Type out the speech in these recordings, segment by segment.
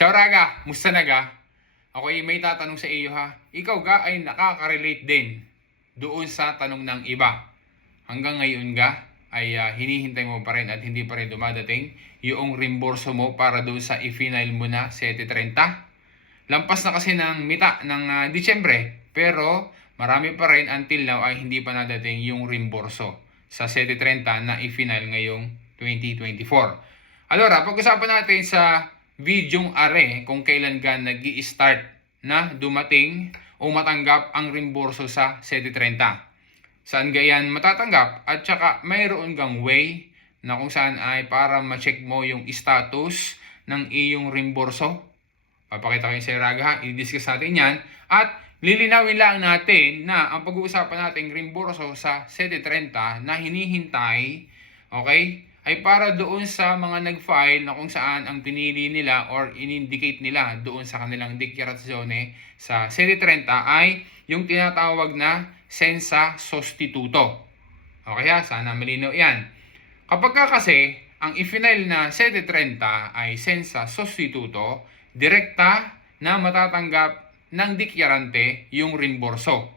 Ciao Raga, musta na ga? Ako ay may tatanong sa iyo ha. Ikaw ga ay nakaka-relate din doon sa tanong ng iba. Hanggang ngayon ga ay ah, hinihintay mo pa rin at hindi pa rin dumadating yung reimburso mo para doon sa i-final mo na 730. Lampas na kasi ng mita ng ah, Disyembre pero marami pa rin until now ay hindi pa nadating yung reimburso sa 730 na i-final ngayong 2024. Alora, pag-usapan natin sa videong are kung kailan ka nag start na dumating o matanggap ang reimburso sa 730. Saan gayan matatanggap at saka mayroon kang way na kung saan ay para ma-check mo yung status ng iyong reimburso. Papakita ko yung Raga ha, i-discuss natin yan. At lilinawin lang natin na ang pag-uusapan natin reimburso sa 730 na hinihintay, okay, ay para doon sa mga nag-file na kung saan ang pinili nila or in-indicate nila doon sa kanilang deklarasyone sa 730 ay yung tinatawag na sensa sostituto. Okay ha, sana malinaw yan. Kapag ka kasi ang i-final na 730 ay sensa sostituto, direkta na matatanggap ng dikyarante yung reimburso.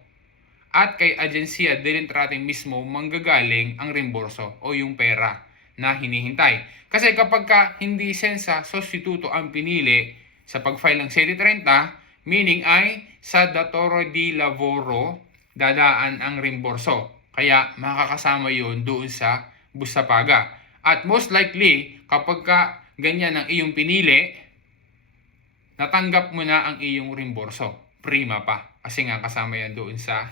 At kay agensiya delintrate mismo manggagaling ang reimburso o yung pera na hinihintay. Kasi kapag ka hindi sensa sostituto ang pinili sa pag-file ng 730, meaning ay sa datore di lavoro dadaan ang reimburso. Kaya makakasama yun doon sa busta paga. At most likely, kapag ka ganyan ang iyong pinili, natanggap mo na ang iyong reimburso. Prima pa. Kasi nga kasama yan doon sa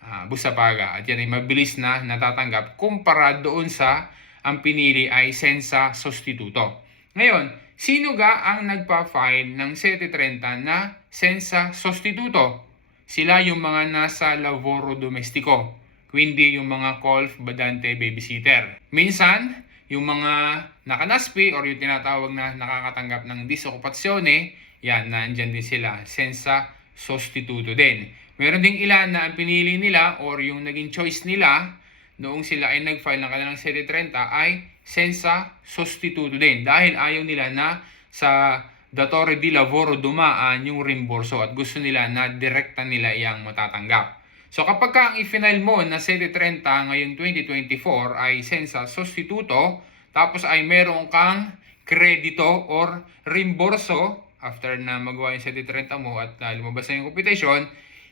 uh, busta paga. At yan ay mabilis na natatanggap kumpara doon sa ang pinili ay sensa sostituto. Ngayon, sino ga ang nagpa-file ng 730 na sensa sostituto? Sila yung mga nasa lavoro domestico, hindi yung mga golf badante babysitter. Minsan, yung mga nakanaspi or yung tinatawag na nakakatanggap ng disokupasyone, yan, nandyan din sila, sensa sostituto din. Meron ding ilan na ang pinili nila or yung naging choice nila noong sila ay nag-file ng kanilang 730 ay sensa sostituto din dahil ayaw nila na sa datore di lavoro dumaan yung reimburso at gusto nila na direkta nila iyang matatanggap. So kapag ka ang i-final mo na 730 ngayong 2024 ay sensa sostituto tapos ay meron kang kredito or reimburso after na magawa yung 730 mo at uh, lumabas na yung computation,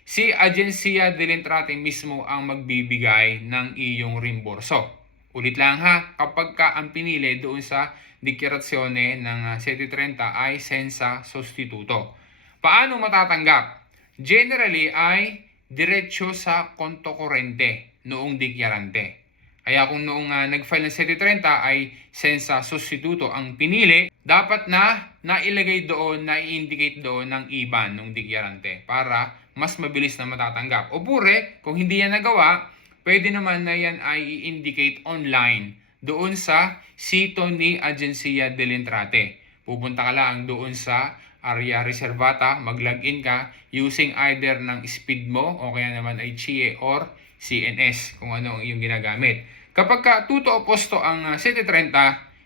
si Agencia Delentrate mismo ang magbibigay ng iyong reimburso. Ulit lang ha, kapag ka ang pinili doon sa dichiarazione ng uh, 730 ay sensa sostituto. Paano matatanggap? Generally ay diretso sa konto korente noong dikyarante. Kaya kung noong uh, nag-file ng 730 ay sensa sostituto ang pinili, dapat na nailagay doon, na-indicate doon ng IBAN ng dikyarante para mas mabilis na matatanggap. O pure, kung hindi yan nagawa, pwede naman na yan ay i-indicate online doon sa sito ni Agencia del Entrate. Pupunta ka lang doon sa area reservata, mag-login ka using either ng speed mo o kaya naman ay CHIE or CNS kung ano ang iyong ginagamit. Kapag ka tuto oposto ang uh, 730,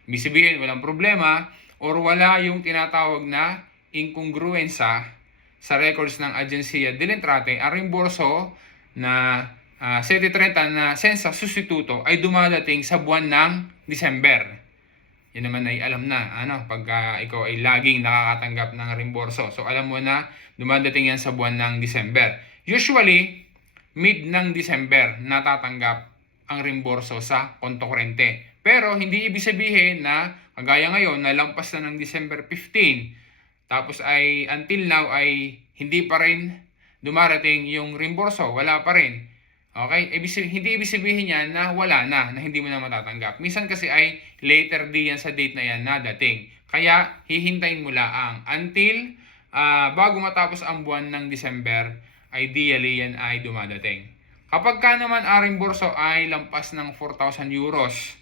ibig sabihin walang problema or wala yung tinatawag na incongruensa sa records ng Agencia del Entrate, ang reimburso na uh, 730 na sensa sustituto ay dumadating sa buwan ng December. Yan naman ay alam na, ano, pag uh, ikaw ay laging nakakatanggap ng reimburso. So alam mo na dumadating yan sa buwan ng December. Usually, mid ng December natatanggap ang reimburso sa konto kurente. Pero hindi ibig sabihin na kagaya ngayon na lampas na ng December 15 tapos ay until now ay hindi pa rin dumarating yung reimburso, wala pa rin. Okay? Ibig sabihin, hindi ibig sabihin yan na wala na, na hindi mo na matatanggap. Minsan kasi ay later day yan sa date na yan na dating. Kaya hihintayin mo lang until uh, bago matapos ang buwan ng December, ideally yan ay dumadating. Kapag ka naman ang reimburso ay lampas ng 4,000 euros,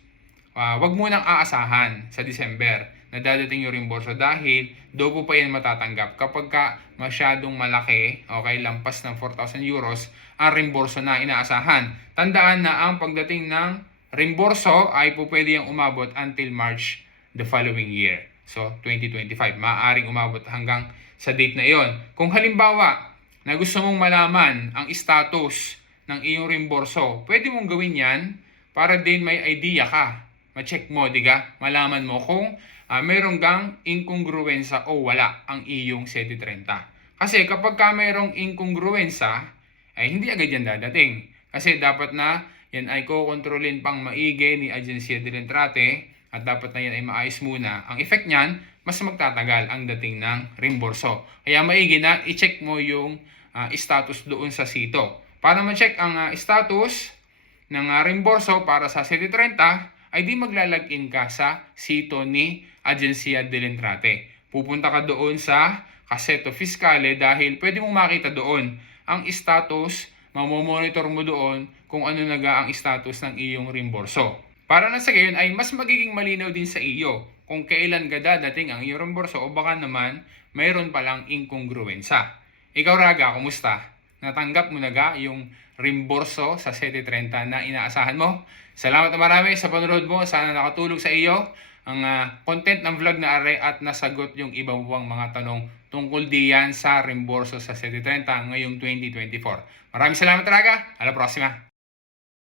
uh, wag mo nang aasahan sa December na dadating yung reimburso dahil dobo pa yan matatanggap. Kapag ka masyadong malaki, okay, lampas ng 4,000 euros, ang reimburso na inaasahan. Tandaan na ang pagdating ng reimburso ay po pwede yung umabot until March the following year. So, 2025. Maaaring umabot hanggang sa date na iyon. Kung halimbawa, na gusto mong malaman ang status ng iyong reimburso, pwede mong gawin yan para din may idea ka. Ma-check mo, diga? Malaman mo kung uh, mayroong gang incongruensa o wala ang iyong 730. Kasi kapag ka mayroong incongruensa, ay hindi agad yan dadating. Kasi dapat na yan ay kukontrolin pang maigi ni Agencia de Entrate at dapat na yan ay maayos muna. Ang effect niyan, mas magtatagal ang dating ng reimburso. Kaya maigi na i-check mo yung ah, status doon sa sito. Para ma-check ang ah, status ng ah, reimburso para sa 730 ay di maglalagin ka sa sito ni Agencia de Entrate. Pupunta ka doon sa Caseto Fiscale dahil pwede mong makita doon ang status, mamomonitor mo doon kung ano naga ang status ng iyong reimburso. Para na sa gayon ay mas magiging malinaw din sa iyo kung kailan ka dadating ang iyong reimburso o baka naman mayroon palang incongruensa. Ikaw Raga, kumusta? Natanggap mo na ga yung reimburso sa 730 na inaasahan mo? Salamat na marami sa panonood mo. Sana nakatulong sa iyo ang ah, content ng vlog na are at nasagot yung iba pang mga tanong tungkol diyan sa reimburso sa 730 ngayong 2024. Maraming salamat Raga. Ala próxima.